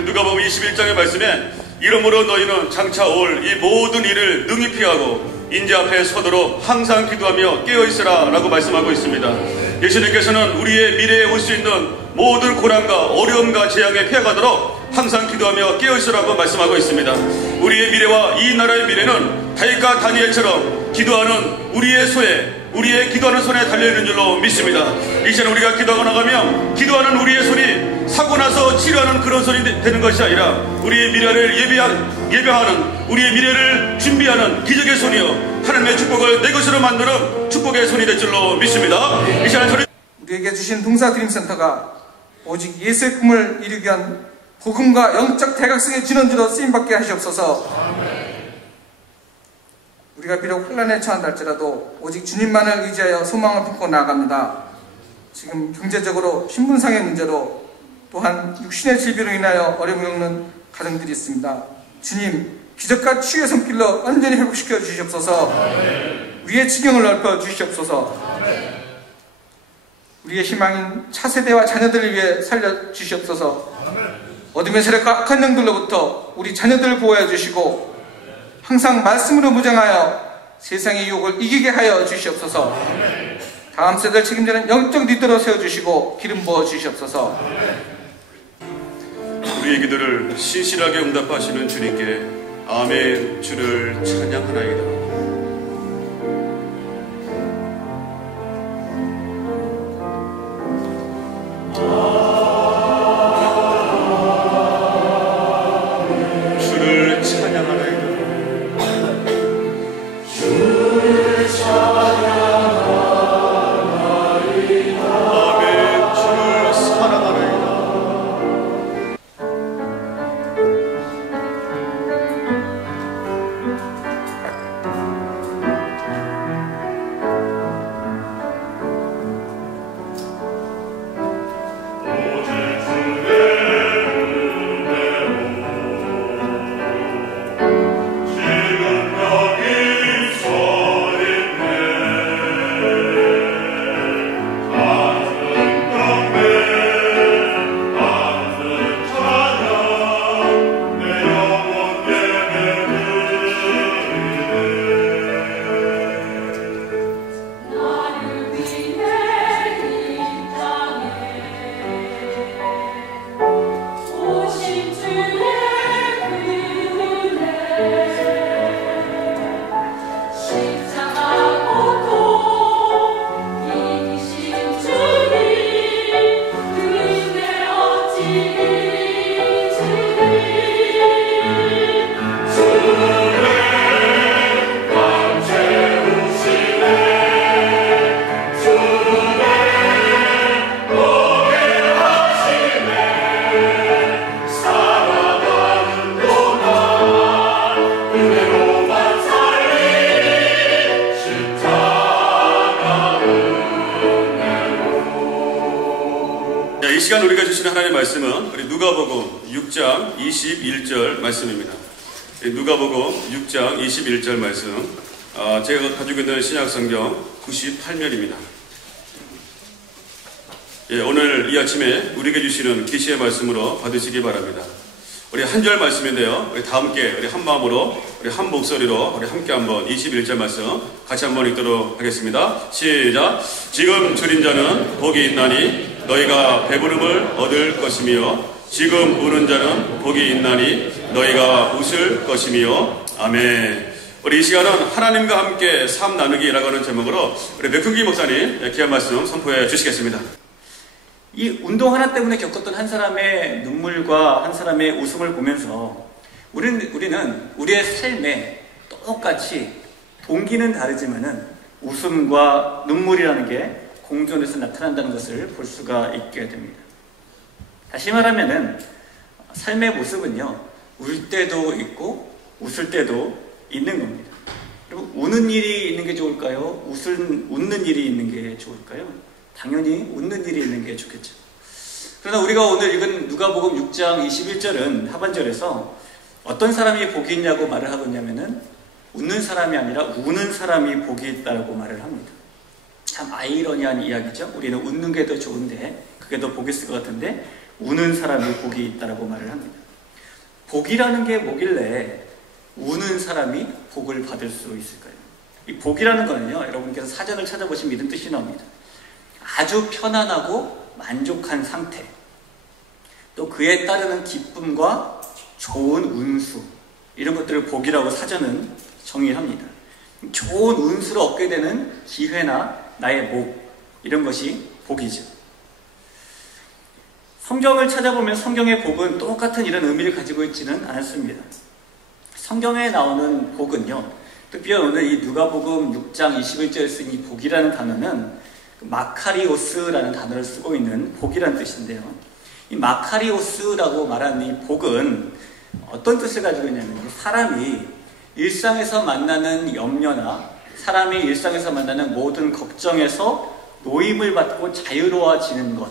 우리 누가복음 21장의 말씀에 이러므로 너희는 장차 올 이 모든 일을 능히 피하고 인재 앞에 서도록 항상 기도하며 깨어있으라 라고 말씀하고 있습니다. 예수님께서는 우리의 미래에 올 수 있는 모든 고난과 어려움과 재앙에 피해가도록 항상 기도하며 깨어있으라고 말씀하고 있습니다. 우리의 미래와 이 나라의 미래는 다윗과 다니엘처럼 기도하는 우리의 손에, 우리의 기도하는 손에 달려있는 줄로 믿습니다. 이제는 우리가 기도하고 나가면 기도하는 우리의 손이 사고 나서 치료하는 그런 손이 되는 것이 아니라 우리의 미래를 예배하는, 우리의 미래를 준비하는 기적의 손이요 하나님의 축복을 내 것으로 만드는 축복의 손이 될 줄로 믿습니다. 이 시간 소리 우리에게 주신 동사드림센터가 오직 예수의 꿈을 이루기 위한 복음과 영적 대각성의 진원지로 쓰임받게 하시옵소서. 우리가 비록 혼란에 처한다 할지라도 오직 주님만을 의지하여 소망을 품고 나아갑니다. 지금 경제적으로 신분상의 문제로 또한 육신의 질병으로 인하여 어려움을 겪는 가정들이 있습니다. 주님, 기적과 치유의 손길로 완전히 회복시켜 주시옵소서. 위의 지경을 넓혀 주시옵소서. 우리의 희망인 차세대와 자녀들을 위해 살려 주시옵소서. 어둠의 세력과 악한 영들로부터 우리 자녀들을 보호해 주시고 항상 말씀으로 무장하여 세상의 유혹을 이기게 하여 주시옵소서. 다음 세대를 책임지는 영적 리더로 세워주시고 기름 부어 주시옵소서. 우리의 기도를 신실하게 응답하시는 주님께 아멘 주를 찬양하나이다. 이 시간 우리가 주시는 하나님의 말씀은 우리 누가복음 6장 21절 말씀입니다. 누가복음 6장 21절 말씀, 제가 가지고 있는 신약성경 98면입니다. 오늘 이 아침에 우리에게 주시는 계시의 말씀으로 받으시기 바랍니다. 우리 한 절 말씀인데요, 우리 다 함께 우리 한 마음으로 우리 한 목소리로 우리 함께 한번 21절 말씀 같이 한번 읽도록 하겠습니다. 시작. 지금 줄인 자는 복이 있나니 너희가 배부름을 얻을 것이며 지금 우는 자는 복이 있나니 너희가 웃을 것이며. 아멘. 우리 이 시간은 하나님과 함께 삶 나누기라고 하는 제목으로 우리 맥흥기 목사님 귀한 말씀 선포해 주시겠습니다. 이 운동 하나 때문에 겪었던 한 사람의 눈물과 한 사람의 웃음을 보면서 우리는 우리의 삶에 똑같이 동기는 다르지만은 웃음과 눈물이라는 게 공존해서 나타난다는 것을 볼 수가 있게 됩니다. 다시 말하면은 삶의 모습은요, 울 때도 있고 웃을 때도 있는 겁니다. 그리고 우는 일이 있는 게 좋을까요? 웃는 일이 있는 게 좋을까요? 당연히 웃는 일이 있는 게 좋겠죠. 그러나 우리가 오늘 읽은 누가복음 6장 21절은 하반절에서 어떤 사람이 복이 있냐고 말을 하고 있냐면은 웃는 사람이 아니라 우는 사람이 복이 있다고 말을 합니다. 참 아이러니한 이야기죠. 우리는 웃는 게 더 좋은데 그게 더 복이 있을 것 같은데 우는 사람이 복이 있다고 말을 합니다. 복이라는 게 뭐길래 우는 사람이 복을 받을 수 있을까요? 이 복이라는 거는요, 여러분께서 사전을 찾아보시면 이런 뜻이 나옵니다. 아주 편안하고 만족한 상태, 또 그에 따르는 기쁨과 좋은 운수, 이런 것들을 복이라고 사전은 정의를 합니다. 좋은 운수를 얻게 되는 기회나 나의 목, 이런 것이 복이죠. 성경을 찾아보면 성경의 복은 똑같은 이런 의미를 가지고 있지는 않습니다. 성경에 나오는 복은요, 특별히 오늘 이 누가복음 6장 21절에 쓴 이 복이라는 단어는 마카리오스라는 단어를 쓰고 있는 복이라는 뜻인데요. 이 마카리오스라고 말하는 이 복은 어떤 뜻을 가지고 있냐면, 사람이 일상에서 만나는 염려나 사람이 일상에서 만나는 모든 걱정에서 노임을 받고 자유로워지는 것,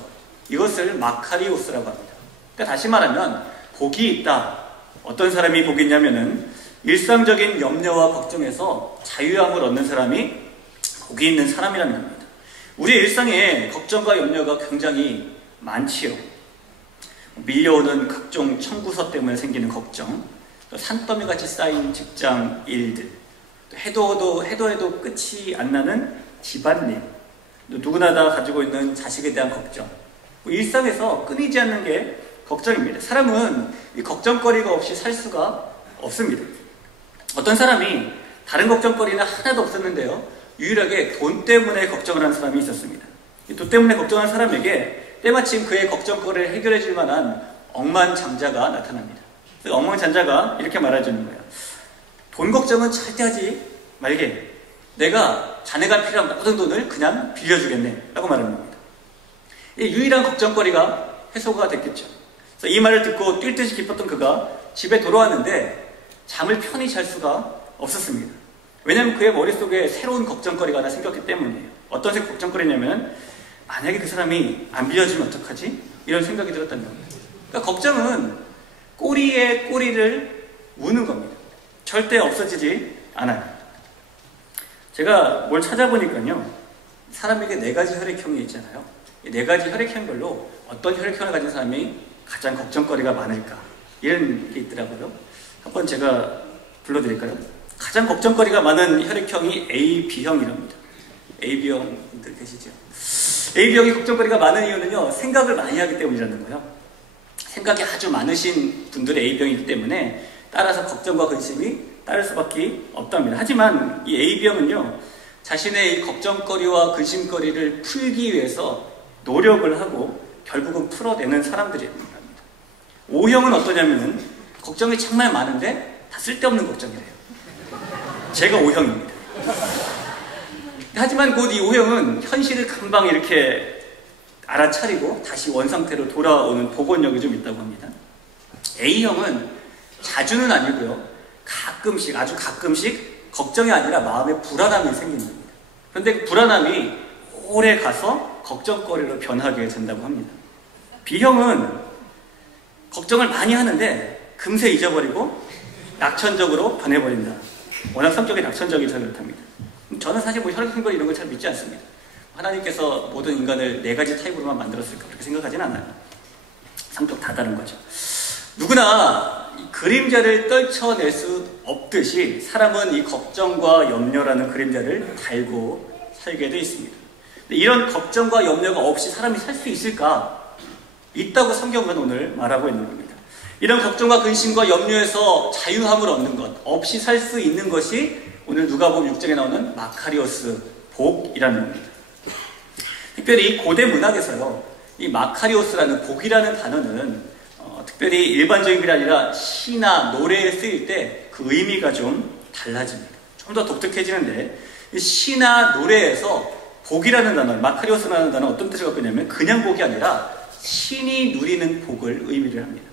이것을 마카리오스라고 합니다. 그러니까 다시 말하면 복이 있다. 어떤 사람이 복이 있냐면은 일상적인 염려와 걱정에서 자유함을 얻는 사람이 복이 있는 사람이라는 겁니다. 우리 일상에 걱정과 염려가 굉장히 많지요. 밀려오는 각종 청구서 때문에 생기는 걱정, 또 산더미같이 쌓인 직장 일들, 또 해도 끝이 안 나는 집안일, 또 누구나 다 가지고 있는 자식에 대한 걱정, 일상에서 끊이지 않는 게 걱정입니다. 사람은 이 걱정거리가 없이 살 수가 없습니다. 어떤 사람이 다른 걱정거리는 하나도 없었는데요, 유일하게 돈 때문에 걱정을 하는 사람이 있었습니다. 이 돈 때문에 걱정하는 사람에게 때마침 그의 걱정거리를 해결해 줄 만한 억만장자가 나타납니다. 그 억만장자가 이렇게 말해주는 거예요. 돈 걱정은 절대 하지 말게. 내가 자네가 필요한 모든 돈을 그냥 빌려주겠네 라고 말하는 겁니다. 이 유일한 걱정거리가 해소가 됐겠죠. 그래서 이 말을 듣고 뛸 듯이 기뻤던 그가 집에 돌아왔는데 잠을 편히 잘 수가 없었습니다. 왜냐하면 그의 머릿속에 새로운 걱정거리가 하나 생겼기 때문이에요. 어떤 걱정거리냐면, 만약에 그 사람이 안 빌려주면 어떡하지? 이런 생각이 들었다는 겁니다. 그러니까 걱정은 꼬리에 꼬리를 무는 겁니다. 절대 없어지지 않아요. 제가 뭘 찾아보니까요, 사람에게 4가지 혈액형이 있잖아요. 이 4가지 혈액형별로 어떤 혈액형을 가진 사람이 가장 걱정거리가 많을까, 이런 게 있더라고요. 한번 제가 불러드릴까요? 가장 걱정거리가 많은 혈액형이 AB형이랍니다. AB형 분들 계시죠? AB형이 걱정거리가 많은 이유는요, 생각을 많이 하기 때문이라는 거예요. 생각이 아주 많으신 분들의 AB형이기 때문에 따라서 걱정과 근심이 따를 수밖에 없답니다. 하지만 이 AB형은요, 자신의 이 걱정거리와 근심거리를 풀기 위해서 노력을 하고 결국은 풀어내는 사람들입니다. O형은 어떠냐면, 걱정이 정말 많은데 다 쓸데없는 걱정이래요. 제가 O형입니다. 하지만 곧 이 O형은 현실을 금방 이렇게 알아차리고 다시 원상태로 돌아오는 복원력이 좀 있다고 합니다. A형은 자주는 아니고요, 가끔씩, 아주 가끔씩 걱정이 아니라 마음에 불안함이 생기는 겁니다. 그런데 그 불안함이 오래 가서 걱정거리로 변하게 된다고 합니다. B형은 걱정을 많이 하는데 금세 잊어버리고 낙천적으로 변해버린다. 워낙 성격이 낙천적이라서 그렇답니다. 저는 사실 뭐 혈액형별 이런 걸 잘 믿지 않습니다. 하나님께서 모든 인간을 4가지 타입으로만 만들었을까 그렇게 생각하지는 않아요. 성격 다 다른 거죠. 누구나 그림자를 떨쳐낼 수 없듯이 사람은 이 걱정과 염려라는 그림자를 달고 살게 되어 있습니다. 이런 걱정과 염려가 없이 사람이 살 수 있을까? 있다고 성경은 오늘 말하고 있는 겁니다. 이런 걱정과 근심과 염려에서 자유함을 얻는 것, 없이 살 수 있는 것이 오늘 누가복음 6장에 나오는 마카리오스 복이라는 겁니다. 특별히 고대 문학에서요, 이 마카리오스라는 복이라는 단어는 특별히 일반적인 게 아니라 시나 노래에 쓰일 때 그 의미가 좀 달라집니다. 좀 더 독특해지는데, 시나 노래에서 복이라는 단어, 마카리오스라는 단어 어떤 뜻을 갖고 있냐면 그냥 복이 아니라 신이 누리는 복을 의미를 합니다.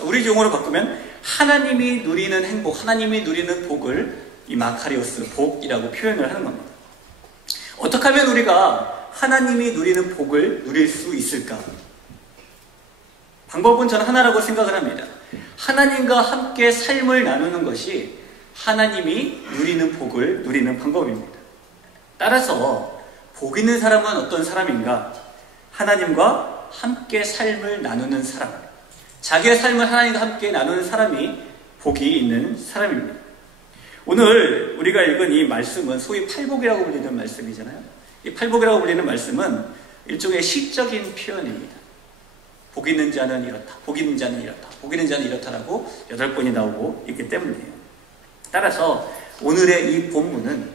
우리 용어로 바꾸면 하나님이 누리는 행복, 하나님이 누리는 복을 이 마카리오스 복이라고 표현을 하는 겁니다. 어떻게 하면 우리가 하나님이 누리는 복을 누릴 수 있을까? 방법은 저는 하나라고 생각을 합니다. 하나님과 함께 삶을 나누는 것이 하나님이 누리는 복을 누리는 방법입니다. 따라서 복 있는 사람은 어떤 사람인가? 하나님과 함께 삶을 나누는 사람, 자기의 삶을 하나님과 함께 나누는 사람이 복이 있는 사람입니다. 오늘 우리가 읽은 이 말씀은 소위 팔복이라고 불리는 말씀이잖아요. 이 팔복이라고 불리는 말씀은 일종의 시적인 표현입니다. 복 있는 자는 이렇다, 복 있는 자는 이렇다, 복 있는 자는 이렇다라고 8번이 나오고 있기 때문이에요. 따라서 오늘의 이 본문은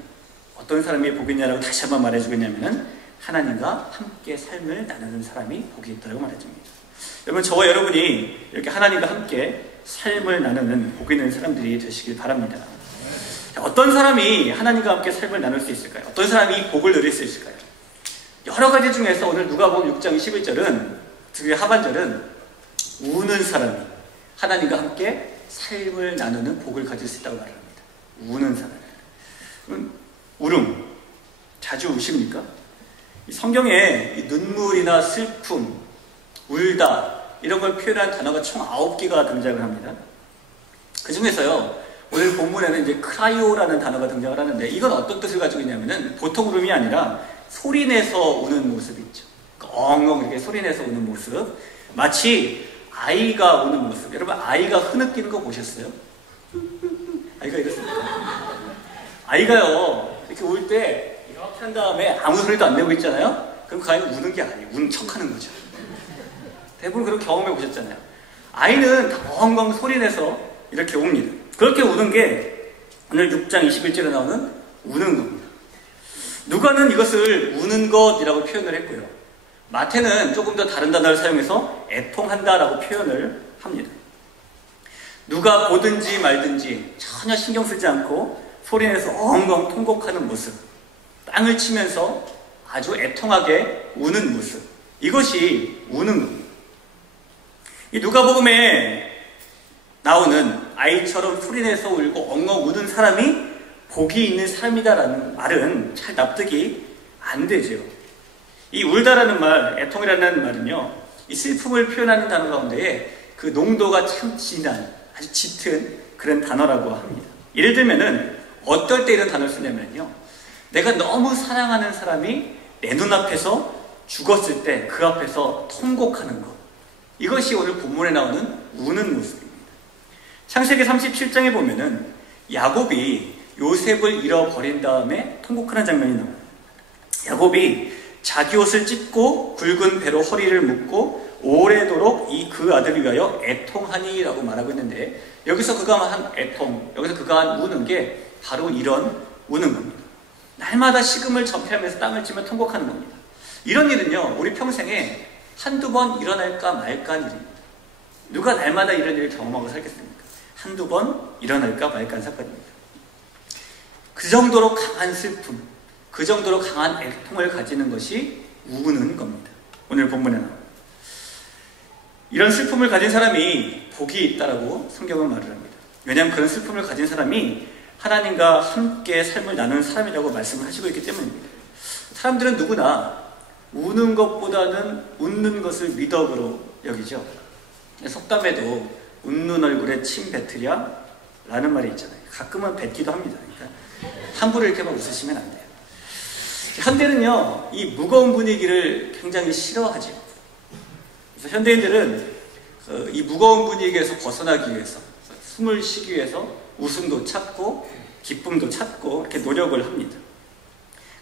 어떤 사람이 복이 있냐라고 다시 한번 말해주겠냐면은 하나님과 함께 삶을 나누는 사람이 복이 있다고 말해줍니다. 여러분, 저와 여러분이 이렇게 하나님과 함께 삶을 나누는 복 있는 사람들이 되시길 바랍니다. 어떤 사람이 하나님과 함께 삶을 나눌 수 있을까요? 어떤 사람이 이 복을 누릴 수 있을까요? 여러 가지 중에서 오늘 누가복음 6장 11절은, 특히 하반절은 우는 사람이 하나님과 함께 삶을 나누는 복을 가질 수 있다고 말합니다. 우는 사람. 울음. 자주 우십니까? 성경에 이 눈물이나 슬픔, 울다 이런 걸 표현한 단어가 총 9개가 등장을 합니다. 그 중에서요, 오늘 본문에는 이제 크라이오라는 단어가 등장을 하는데, 이건 어떤 뜻을 가지고 있냐면은 보통 울음이 아니라 소리내서 우는 모습이 있죠. 엉엉 이렇게 소리내서 우는 모습. 마치 아이가 우는 모습. 여러분, 아이가 흐느끼는 거 보셨어요? 아이가 이렇습니다. 아이가요, 이렇게 울 때 이렇게 한 다음에 아무 소리도 안 내고 있잖아요? 그럼 그 아이는 우는 게 아니에요. 우는 척 하는 거죠. 대부분 그런 경험해 보셨잖아요. 아이는 엉엉 소리내서 이렇게 웁니다. 그렇게 우는 게 오늘 6장 21절에 나오는 우는 겁니다. 누가는 이것을 우는 것이라고 표현을 했고요. 마태는 조금 더 다른 단어를 사용해서 애통한다라고 표현을 합니다. 누가 보든지 말든지 전혀 신경 쓰지 않고 소리내서 엉엉 통곡하는 모습, 땅을 치면서 아주 애통하게 우는 모습, 이것이 우는 겁니다. 이 누가복음에 나오는 아이처럼 소리내서 울고 엉엉 우는 사람이 복이 있는 사람이다라는 말은 잘 납득이 안 되죠. 이 울다라는 말, 애통이라는 말은요, 이 슬픔을 표현하는 단어 가운데에 그 농도가 참 진한, 아주 짙은 그런 단어라고 합니다. 예를 들면은 어떨 때 이런 단어를 쓰냐면요, 내가 너무 사랑하는 사람이 내 눈앞에서 죽었을 때 그 앞에서 통곡하는 것, 이것이 오늘 본문에 나오는 우는 모습입니다. 창세기 37장에 보면은 야곱이 요셉을 잃어버린 다음에 통곡하는 장면이 나와요. 야곱이 자기 옷을 찢고 굵은 배로 허리를 묶고 오래도록 그 아들을 위하여 애통하니라고 말하고 있는데, 여기서 그가 한 애통, 여기서 그가 한 우는 게 바로 이런 우는 겁니다. 날마다 식음을 전폐하면서 땅을 치며 통곡하는 겁니다. 이런 일은요, 우리 평생에 한두 번 일어날까 말까 한 일입니다. 누가 날마다 이런 일을 경험하고 살겠습니까? 한두 번 일어날까 말까 한 사건입니다. 그 정도로 강한 슬픔, 그 정도로 강한 애통을 가지는 것이 우는 겁니다. 오늘 본문에 나옵니다. 이런 슬픔을 가진 사람이 복이 있다라고 성경은 말을 합니다. 왜냐하면 그런 슬픔을 가진 사람이 하나님과 함께 삶을 나누는 사람이라고 말씀을 하시고 있기 때문입니다. 사람들은 누구나 우는 것보다는 웃는 것을 미덕으로 여기죠. 속담에도 웃는 얼굴에 침 뱉으랴 라는 말이 있잖아요. 가끔은 뱉기도 합니다. 그러니까 함부로 이렇게 막 웃으시면 안 돼요. 현대는요, 이 무거운 분위기를 굉장히 싫어하죠. 그래서 현대인들은 이 무거운 분위기에서 벗어나기 위해서, 숨을 쉬기 위해서 웃음도 찾고 기쁨도 찾고 이렇게 노력을 합니다.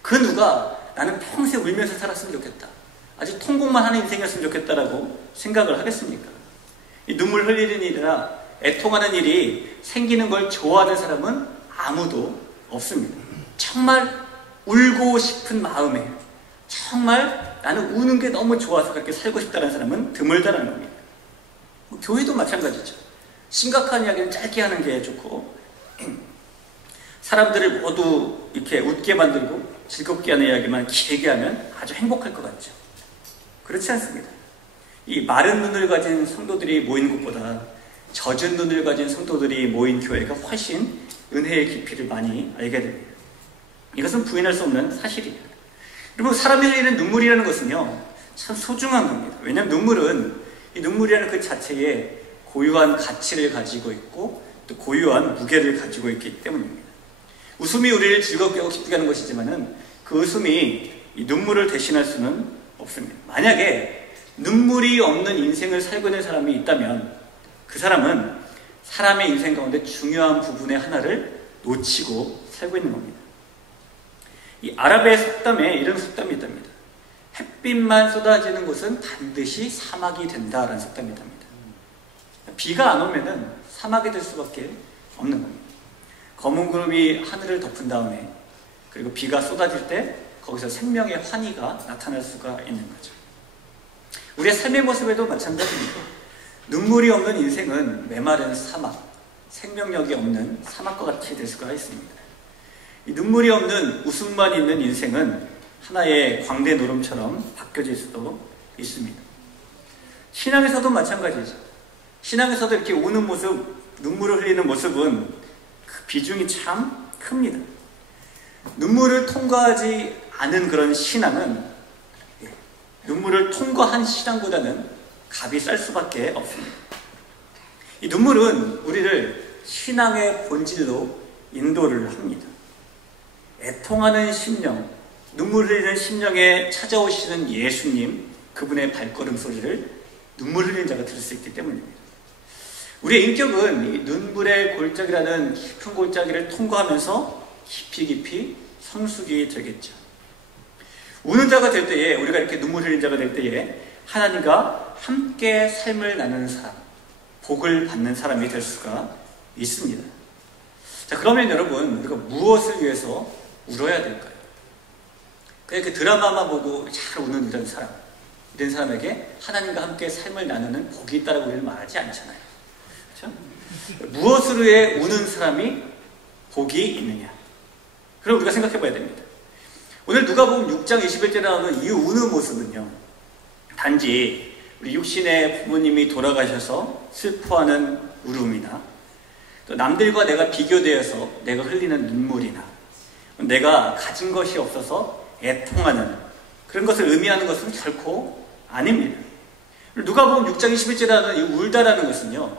그 누가 나는 평생 울면서 살았으면 좋겠다, 아주 통곡만 하는 인생이었으면 좋겠다라고 생각을 하겠습니까? 이 눈물 흘리는 일이나 애통하는 일이 생기는 걸 좋아하는 사람은 아무도 없습니다. 정말 울고 싶은 마음에, 정말 나는 우는 게 너무 좋아서 그렇게 살고 싶다는 사람은 드물다는 겁니다. 교회도 마찬가지죠. 심각한 이야기는 짧게 하는 게 좋고, 사람들을 모두 이렇게 웃게 만들고 즐겁게 하는 이야기만 길게 하면 아주 행복할 것 같죠. 그렇지 않습니다. 이 마른 눈을 가진 성도들이 모인 곳보다 젖은 눈을 가진 성도들이 모인 교회가 훨씬 은혜의 깊이를 많이 알게 됩니다. 이것은 부인할 수 없는 사실이에요. 여러분, 사람이 흘리는 눈물이라는 것은요, 참 소중한 겁니다. 왜냐하면 이 눈물이라는 그 자체에 고유한 가치를 가지고 있고 또 고유한 무게를 가지고 있기 때문입니다. 웃음이 우리를 즐겁게 하고 기쁘게 하는 것이지만은 그 웃음이 이 눈물을 대신할 수는 없습니다. 만약에 눈물이 없는 인생을 살고 있는 사람이 있다면 그 사람은 사람의 인생 가운데 중요한 부분의 하나를 놓치고 살고 있는 겁니다. 이 아랍의 속담에 이런 속담이 있답니다. 햇빛만 쏟아지는 곳은 반드시 사막이 된다라는 속담이 있답니다. 비가 안 오면은 사막이 될 수밖에 없는 겁니다. 검은 구름이 하늘을 덮은 다음에 그리고 비가 쏟아질 때 거기서 생명의 환희가 나타날 수가 있는 거죠. 우리의 삶의 모습에도 마찬가지입니다. 눈물이 없는 인생은 메마른 사막, 생명력이 없는 사막과 같이 될 수가 있습니다. 이 눈물이 없는 웃음만 있는 인생은 하나의 광대 노름처럼 바뀌어질 수도 있습니다. 신앙에서도 마찬가지죠. 신앙에서도 이렇게 우는 모습, 눈물을 흘리는 모습은 그 비중이 참 큽니다. 눈물을 통과하지 않은 그런 신앙은 눈물을 통과한 신앙보다는 값이 쌀 수밖에 없습니다. 이 눈물은 우리를 신앙의 본질로 인도를 합니다. 애통하는 심령, 눈물 흘리는 심령에 찾아오시는 예수님, 그분의 발걸음 소리를 눈물 흘리는 자가 들을 수 있기 때문입니다. 우리의 인격은 이 눈물의 골짜기라는 깊은 골짜기를 통과하면서 깊이 성숙이 되겠죠. 우는 자가 될 때에, 우리가 이렇게 눈물 흘리는 자가 될 때에 하나님과 함께 삶을 나누는 사람, 복을 받는 사람이 될 수가 있습니다. 자, 그러면 여러분, 우리가 무엇을 위해서 울어야 될까요? 그냥 그 드라마만 보고 잘 우는 이런 사람에게 하나님과 함께 삶을 나누는 복이 있다라고 우리는 말하지 않잖아요. 그렇죠? 무엇을 위해 우는 사람이 복이 있느냐? 그럼 우리가 생각해 봐야 됩니다. 오늘 누가복음 6장 21절에 나오는 이 우는 모습은요, 단지 우리 육신의 부모님이 돌아가셔서 슬퍼하는 울음이나 또 남들과 내가 비교되어서 내가 흘리는 눈물이나 내가 가진 것이 없어서 애통하는 그런 것을 의미하는 것은 결코 아닙니다. 누가복음 6장 21절에 나오는 이 울다라는 것은요,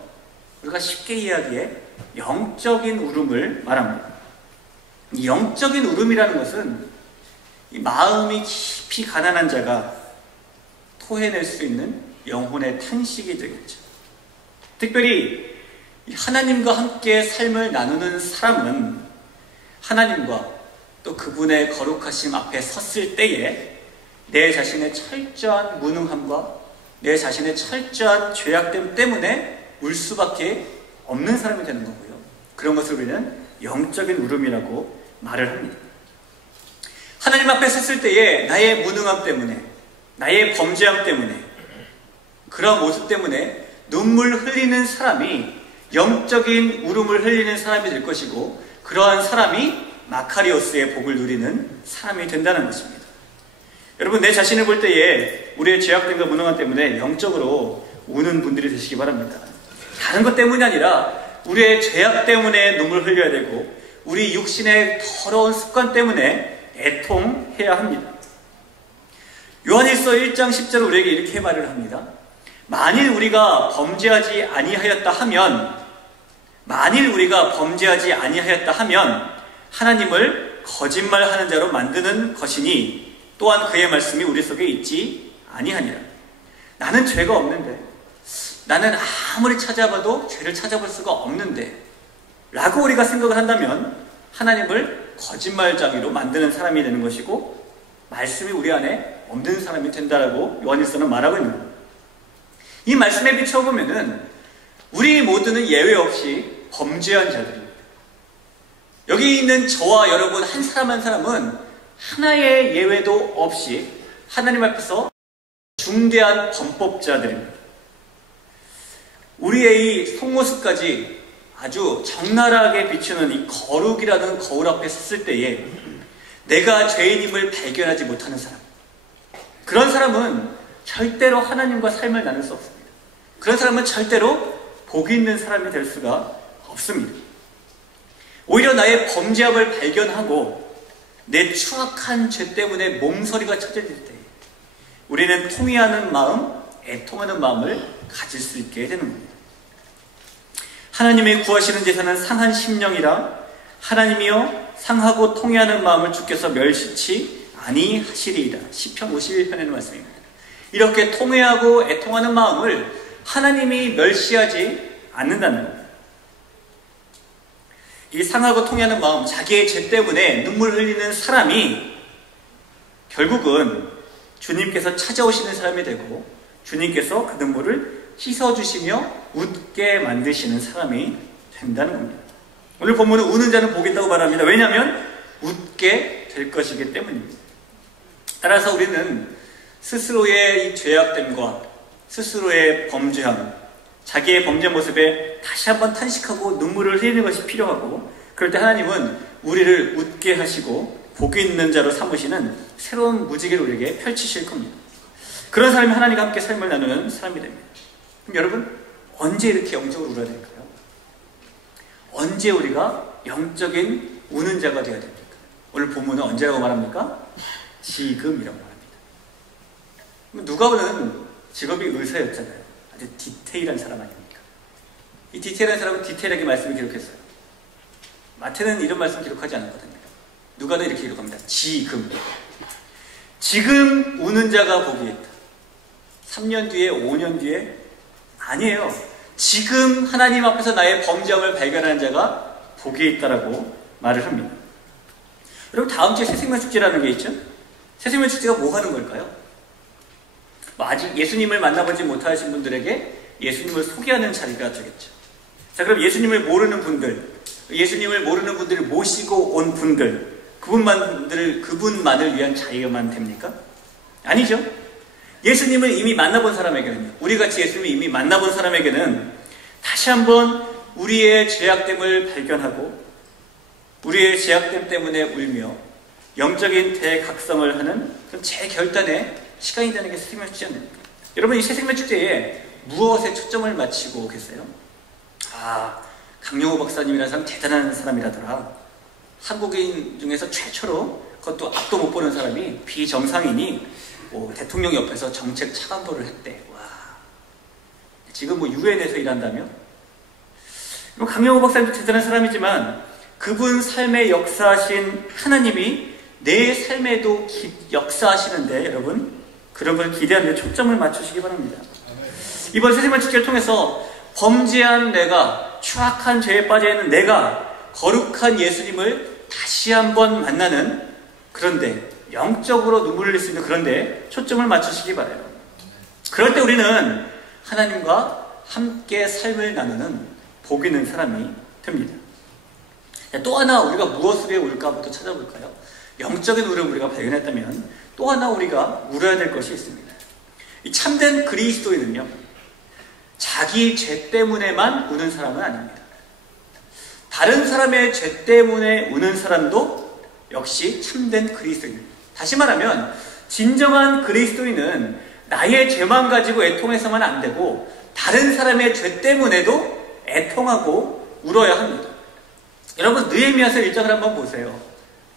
우리가 쉽게 이야기해 영적인 울음을 말합니다. 이 영적인 울음이라는 것은 이 마음이 깊이 가난한 자가 토해낼 수 있는 영혼의 탄식이 되겠죠. 특별히 하나님과 함께 삶을 나누는 사람은 하나님과 또 그분의 거룩하심 앞에 섰을 때에 내 자신의 철저한 무능함과 내 자신의 철저한 죄악됨 때문에 울 수밖에 없는 사람이 되는 거고요. 그런 것을 우리는 영적인 울음이라고 말을 합니다. 하나님 앞에 섰을 때에 나의 무능함 때문에, 나의 범죄함 때문에, 그런 모습 때문에 눈물 흘리는 사람이 영적인 울음을 흘리는 사람이 될 것이고, 그러한 사람이 마카리오스의 복을 누리는 사람이 된다는 것입니다. 여러분, 내 자신을 볼 때에 우리의 죄악됨과 무능함 때문에 영적으로 우는 분들이 되시기 바랍니다. 다른 것 때문이 아니라 우리의 죄악 때문에 눈물 흘려야 되고 우리 육신의 더러운 습관 때문에 애통해야 합니다. 요한일서 1장 10절 우리에게 이렇게 말을 합니다. 만일 우리가 범죄하지 아니하였다 하면 하나님을 거짓말하는 자로 만드는 것이니 또한 그의 말씀이 우리 속에 있지 아니하니라. 나는 죄가 없는데, 나는 아무리 찾아봐도 죄를 찾아볼 수가 없는데 라고 우리가 생각을 한다면 하나님을 거짓말쟁이로 만드는 사람이 되는 것이고 말씀이 우리 안에 없는 사람이 된다라고 요한일서는 말하고 있는 겁니다. 이 말씀에 비춰보면은 우리 모두는 예외 없이 범죄한 자들입니다. 여기 있는 저와 여러분 한 사람 한 사람은 하나의 예외도 없이 하나님 앞에서 중대한 범법자들입니다. 우리의 이 속모습까지 아주 적나라하게 비추는 이 거룩이라는 거울 앞에 섰을 때에 내가 죄인임을 발견하지 못하는 사람, 그런 사람은 절대로 하나님과 삶을 나눌 수 없습니다. 그런 사람은 절대로 복 있는 사람이 될 수가 없습니다. 오히려 나의 범죄함을 발견하고 내 추악한 죄 때문에 몸서리가 쳐져질 때 우리는 통회하는 마음, 애통하는 마음을 가질 수 있게 되는 겁니다. 하나님의 구하시는 제사는 상한 심령이라 하나님이여 상하고 통회하는 마음을 주께서 멸시치 아니하시리이다. 시편 51편에는 말씀입니다. 이렇게 통회하고 애통하는 마음을 하나님이 멸시하지 않는다는 겁니다. 이 상하고 통해하는 마음, 자기의 죄 때문에 눈물 흘리는 사람이 결국은 주님께서 찾아오시는 사람이 되고 주님께서 그 눈물을 씻어주시며 웃게 만드시는 사람이 된다는 겁니다. 오늘 본문은 우는 자는 복이 있다고 말합니다. 왜냐하면 웃게 될 것이기 때문입니다. 따라서 우리는 스스로의 이 죄악됨과 스스로의 범죄함, 자기의 범죄 모습에 다시 한번 탄식하고 눈물을 흘리는 것이 필요하고, 그럴 때 하나님은 우리를 웃게 하시고 복이 있는 자로 삼으시는 새로운 무지개를 우리에게 펼치실 겁니다. 그런 사람이 하나님과 함께 삶을 나누는 사람이 됩니다. 그럼 여러분, 언제 이렇게 영적으로 울어야 될까요? 언제 우리가 영적인 우는 자가 되어야 됩니까? 오늘 본문은 언제라고 말합니까? 지금이라고 말합니다. 누가는 직업이 의사였잖아요. 아주 디테일한 사람 아닙니까? 이 디테일한 사람은 디테일하게 말씀을 기록했어요. 마태는 이런 말씀 기록하지 않았거든요. 누가는 이렇게 기록합니다. 지금. 지금 우는 자가 복이 있다. 3년 뒤에, 5년 뒤에? 아니에요. 지금 하나님 앞에서 나의 범죄함을 발견하는 자가 복이 있다라고 말을 합니다. 여러분, 다음 주에 새생명축제라는 게 있죠? 새생명축제가 뭐 하는 걸까요? 아직 예수님을 만나보지 못하신 분들에게 예수님을 소개하는 자리가 되겠죠. 자, 그럼 예수님을 모르는 분들을 모시고 온 분들, 그분만을 위한 자리만 됩니까? 아니죠. 예수님을 이미 만나본 사람에게는요, 우리 같이 예수님을 이미 만나본 사람에게는 다시 한번 우리의 죄악됨을 발견하고 우리의 죄악됨 때문에 울며 영적인 대각성을 하는 그런 재결단의 시간이 되는 게 새생명축제입니다. 여러분, 이 새생명축제에 무엇에 초점을 맞추고 계세요? 강영호 박사님이라는 사람 대단한 사람이라더라. 한국인 중에서 최초로, 그것도 앞도 못 보는 사람이, 비정상인이 대통령 옆에서 정책 차관보를 했대. 와, 지금 유엔에서 일한다며? 강영호 박사님도 대단한 사람이지만 그분 삶에 역사하신 하나님이 내 삶에도 역사하시는데, 여러분, 그런 걸 기대하며 초점을 맞추시기 바랍니다. 이번 새생명축제를 통해서 범죄한 내가, 추악한 죄에 빠져있는 내가 거룩한 예수님을 다시 한번 만나는, 그런데 영적으로 눈물을 흘릴 수 있는 그런데 초점을 맞추시기 바라요. 그럴 때 우리는 하나님과 함께 삶을 나누는 복 있는 사람이 됩니다. 또 하나 우리가 무엇을 위해 울까부터 찾아볼까요? 영적인 울음 우리가 발견했다면 또 하나 우리가 울어야 될 것이 있습니다. 이 참된 그리스도인은요, 자기 죄 때문에만 우는 사람은 아닙니다. 다른 사람의 죄 때문에 우는 사람도 역시 참된 그리스도인입니다. 다시 말하면 진정한 그리스도인은 나의 죄만 가지고 애통해서만 안 되고 다른 사람의 죄 때문에도 애통하고 울어야 합니다. 여러분, 느헤미야서 1장을 한번 보세요.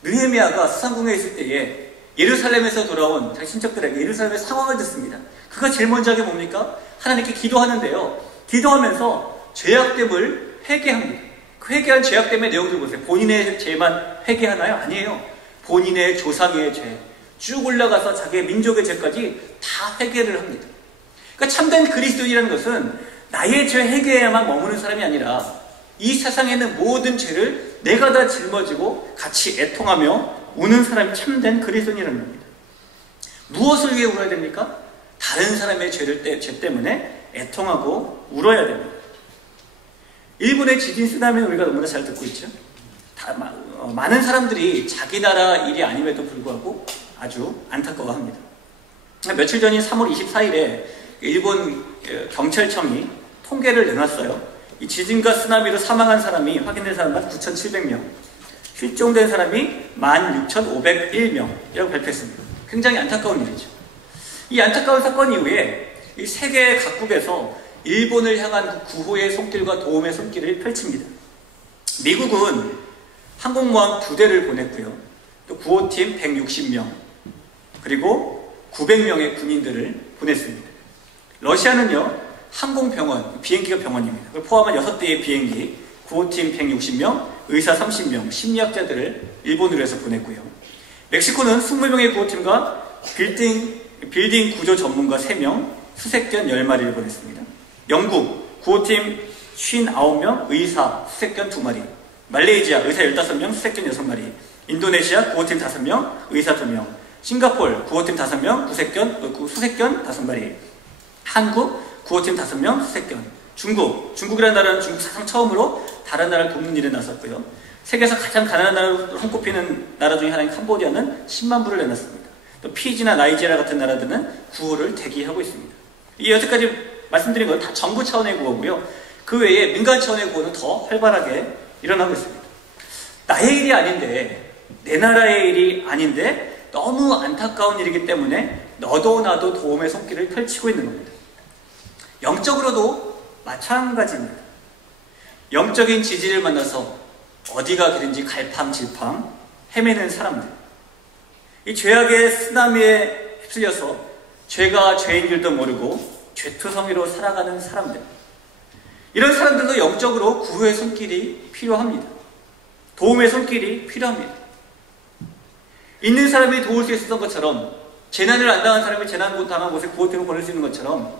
느헤미야가 수상궁에 있을 때에 예루살렘에서 돌아온 자기 친척들에게 예루살렘의 상황을 듣습니다. 그가 제일 먼저 하게 뭡니까? 하나님께 기도하는데요, 기도하면서 죄악됨을 회개합니다. 그 회개한 죄악됨의 내용들 보세요. 본인의 죄만 회개하나요? 아니에요. 본인의 조상의 죄, 쭉 올라가서 자기의 민족의 죄까지 다 회개를 합니다. 그러니까 참된 그리스도인이라는 것은 나의 죄 회개에만 머무는 사람이 아니라 이 세상에 있는 모든 죄를 내가 다 짊어지고 같이 애통하며 우는 사람이 참된 그리스도인이라는 겁니다. 무엇을 위해 울어야 됩니까? 다른 사람의 죄 때문에 애통하고 울어야 됩니다. 일본의 지진 쓰나미는 우리가 너무나 잘 듣고 있죠. 많은 사람들이 자기 나라 일이 아님에도 불구하고 아주 안타까워합니다. 며칠 전인 3월 24일에 일본 경찰청이 통계를 내놨어요. 이 지진과 쓰나미로 사망한 사람이, 확인된 사람만 9,700명, 실종된 사람이 16,501명이라고 발표했습니다. 굉장히 안타까운 일이죠. 이 안타까운 사건 이후에 이 세계 각국에서 일본을 향한 구호의 손길과 도움의 손길을 펼칩니다. 미국은 항공모함 2대를 보냈고요. 또 구호팀 160명, 그리고 900명의 군인들을 보냈습니다. 러시아는요, 항공병원, 비행기가 병원입니다. 그걸 포함한 6대의 비행기, 구호팀 160명, 의사 30명, 심리학자들을 일본으로 해서 보냈고요. 멕시코는 20명의 구호팀과 빌딩 구조 전문가 3명, 수색견 10마리를 보냈습니다. 영국, 구호팀 59명 의사 수색견 2마리, 말레이시아 의사 15명 수색견 6마리, 인도네시아 구호팀 5명 의사 2명, 싱가폴 구호팀 5명 수색견 5마리, 한국 구호팀 5명 수색견, 중국이라는 나라는 중국 사상 처음으로 다른 나라를 돕는 일에 나섰고요. 세계에서 가장 가난한 나라로 손꼽히는 나라 중에 하나인 캄보디아는 10만 불을 내놨습니다. 또 피지나 나이지리아 같은 나라들은 구호를 대기하고 있습니다. 이 여태까지 말씀드린 건 다 정부 차원의 구호고요. 그 외에 민간 차원의 구호는 더 활발하게 일어나고 있습니다. 나의 일이 아닌데, 내 나라의 일이 아닌데 너무 안타까운 일이기 때문에 너도 나도 도움의 손길을 펼치고 있는 겁니다. 영적으로도 마찬가지입니다. 영적인 지지를 만나서 어디가 길은지 갈팡질팡 헤매는 사람들, 이 죄악의 쓰나미에 휩쓸려서 죄가 죄인 줄도 모르고 죄투성이로 살아가는 사람들, 이런 사람들도 영적으로 구호의 손길이 필요합니다. 도움의 손길이 필요합니다. 있는 사람이 도울 수 있었던 것처럼, 재난을 안 당한 사람이 재난 당한 곳에 구호팀을 보낼 수 있는 것처럼,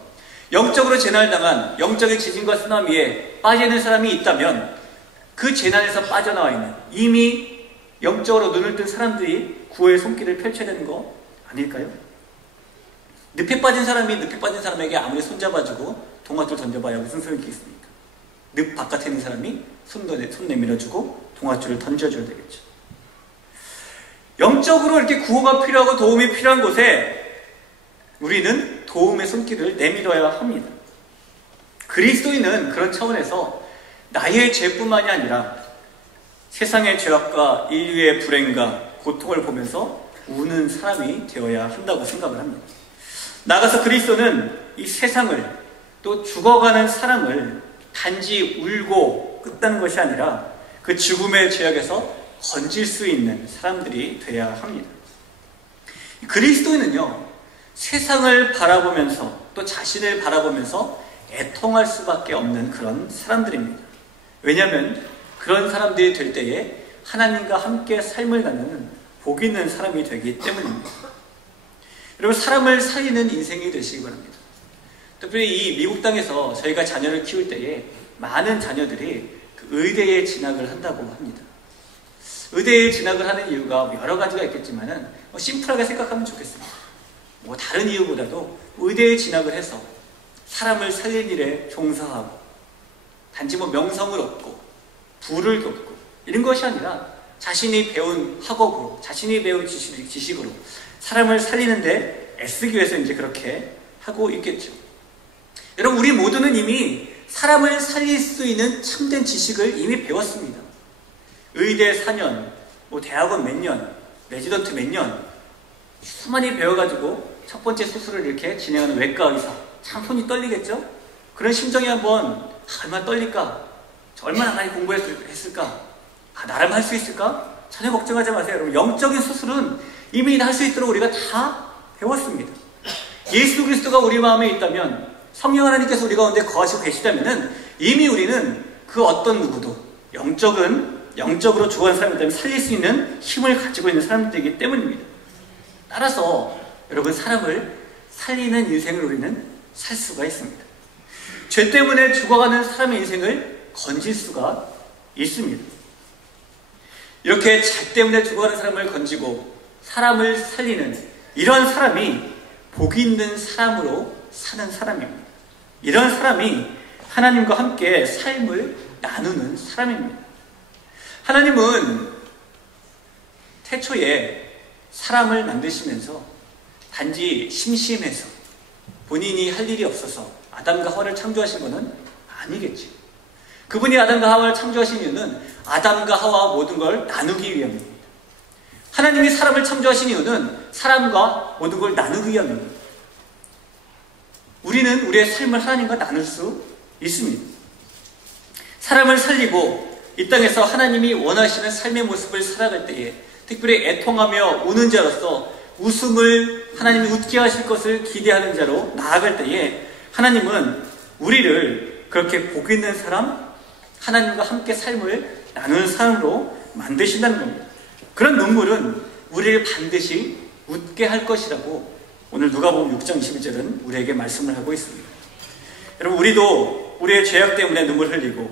영적으로 재난을 당한 영적인 지진과 쓰나미에 빠져 있는 사람이 있다면 그 재난에서 빠져나와 있는, 이미 영적으로 눈을 뜬 사람들이 구호의 손길을 펼쳐야 되는 거 아닐까요? 늪에 빠진 사람이 늪에 빠진 사람에게 아무리 손잡아주고 동화줄 던져봐야 무슨 소용이 있습니까? 늪 바깥에 있는 사람이 손 내밀어주고 동화줄을 던져줘야 되겠죠. 영적으로 이렇게 구호가 필요하고 도움이 필요한 곳에 우리는 도움의 손길을 내밀어야 합니다. 그리스도인은 그런 차원에서 나의 죄뿐만이 아니라 세상의 죄악과 인류의 불행과 고통을 보면서 우는 사람이 되어야 한다고 생각을 합니다. 나가서 그리스도는 이 세상을, 또 죽어가는 사람을 단지 울고 끝나는 것이 아니라 그 죽음의 죄악에서 건질 수 있는 사람들이 되어야 합니다. 그리스도인은요, 세상을 바라보면서 또 자신을 바라보면서 애통할 수밖에 없는 그런 사람들입니다. 왜냐하면 그런 사람들이 될 때에 하나님과 함께 삶을 나누는 복 있는 사람이 되기 때문입니다. 여러분, 사람을 살리는 인생이 되시기 바랍니다. 특별히 이 미국 땅에서 저희가 자녀를 키울 때에 많은 자녀들이 그 의대에 진학을 한다고 합니다. 의대에 진학을 하는 이유가 여러 가지가 있겠지만은 심플하게 생각하면 좋겠습니다. 다른 이유보다도 의대에 진학을 해서 사람을 살릴 일에 종사하고 단지 명성을 얻고 부를 얻고 이런 것이 아니라 자신이 배운 학업으로, 자신이 배운 지식으로 사람을 살리는데 애쓰기 위해서 이제 그렇게 하고 있겠죠. 여러분, 우리 모두는 이미 사람을 살릴 수 있는 참된 지식을 이미 배웠습니다. 의대 4년, 대학원 몇 년, 레지던트 몇 년, 수많이 배워가지고 첫 번째 수술을 이렇게 진행하는 외과 의사, 참 손이 떨리겠죠? 그런 심정이 한번 얼마나 떨릴까? 얼마나 많이 공부했을까? 나름 할 수 있을까? 전혀 걱정하지 마세요. 여러분, 영적인 수술은 이미 할 수 있도록 우리가 다 배웠습니다. 예수 그리스도가 우리 마음에 있다면, 성령 하나님께서 우리 가운데 거하시고 계시다면 이미 우리는 그 어떤 누구도 영적으로 죽어간 사람이라면 살릴 수 있는 힘을 가지고 있는 사람들이기 때문입니다. 따라서 여러분, 사람을 살리는 인생을 우리는 살 수가 있습니다. 죄 때문에 죽어가는 사람의 인생을 건질 수가 있습니다. 이렇게 죄 때문에 죽어가는 사람을 건지고 사람을 살리는 이런 사람이 복 있는 사람으로 사는 사람입니다. 이런 사람이 하나님과 함께 삶을 나누는 사람입니다. 하나님은 태초에 사람을 만드시면서 단지 심심해서 본인이 할 일이 없어서 아담과 하와를 창조하신 것은 아니겠지. 그분이 아담과 하와를 창조하신 이유는 아담과 하와와 모든 걸 나누기 위함입니다. 하나님이 사람을 창조하신 이유는 사람과 모든 걸 나누기 위함입니다. 우리는 우리의 삶을 하나님과 나눌 수 있습니다. 사람을 살리고 이 땅에서 하나님이 원하시는 삶의 모습을 살아갈 때에 특별히 애통하며 우는 자로서 웃음을 하나님이 웃게 하실 것을 기대하는 자로 나아갈 때에 하나님은 우리를 그렇게 복 있는 사람, 하나님과 함께 삶을 나누는 사람으로 만드신다는 겁니다. 그런 눈물은 우리를 반드시 웃게 할 것이라고 오늘 누가복음 6장 21절은 우리에게 말씀을 하고 있습니다. 여러분, 우리도 우리의 죄악 때문에 눈물 흘리고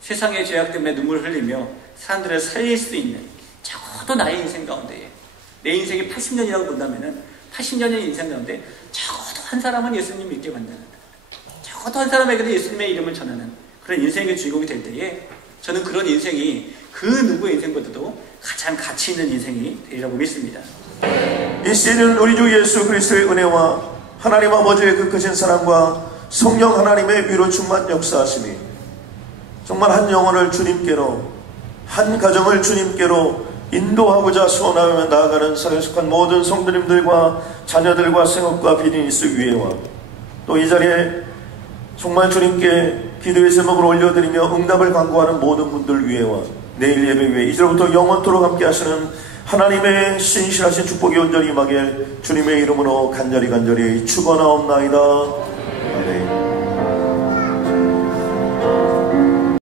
세상의 죄악 때문에 눈물 흘리며 사람들을 살릴 수 있는, 적어도 나의 인생 가운데, 내 인생이 80년이라고 본다면은 80년의 인생 가운데 적어도 한 사람은 예수님 믿게 만드는, 적어도 한 사람에게도 예수님의 이름을 전하는 그런 인생의 주인공이 될 때에 저는 그런 인생이 그 누구의 인생보다도 가장 가치 있는 인생이 되리라고 믿습니다. 이 시즌은 우리 주 예수 그리스도의 은혜와 하나님 아버지의 그 크신 사랑과 성령 하나님의 위로 충만 역사하심이 정말 한 영혼을 주님께로, 한 가정을 주님께로 인도하고자 소원하며 나아가는 사랑에 속한 모든 성도님들과 자녀들과 생업과 비즈니스 위에와 또 이 자리에 정말 주님께 기도의 제목을 올려드리며 응답을 간구하는 모든 분들 위에와 내일 예배 위에 이제부터 영원토록 함께 하시는 하나님의 신실하신 축복이 온전히 임하게 주님의 이름으로 간절히 축원하옵나이다. 아멘.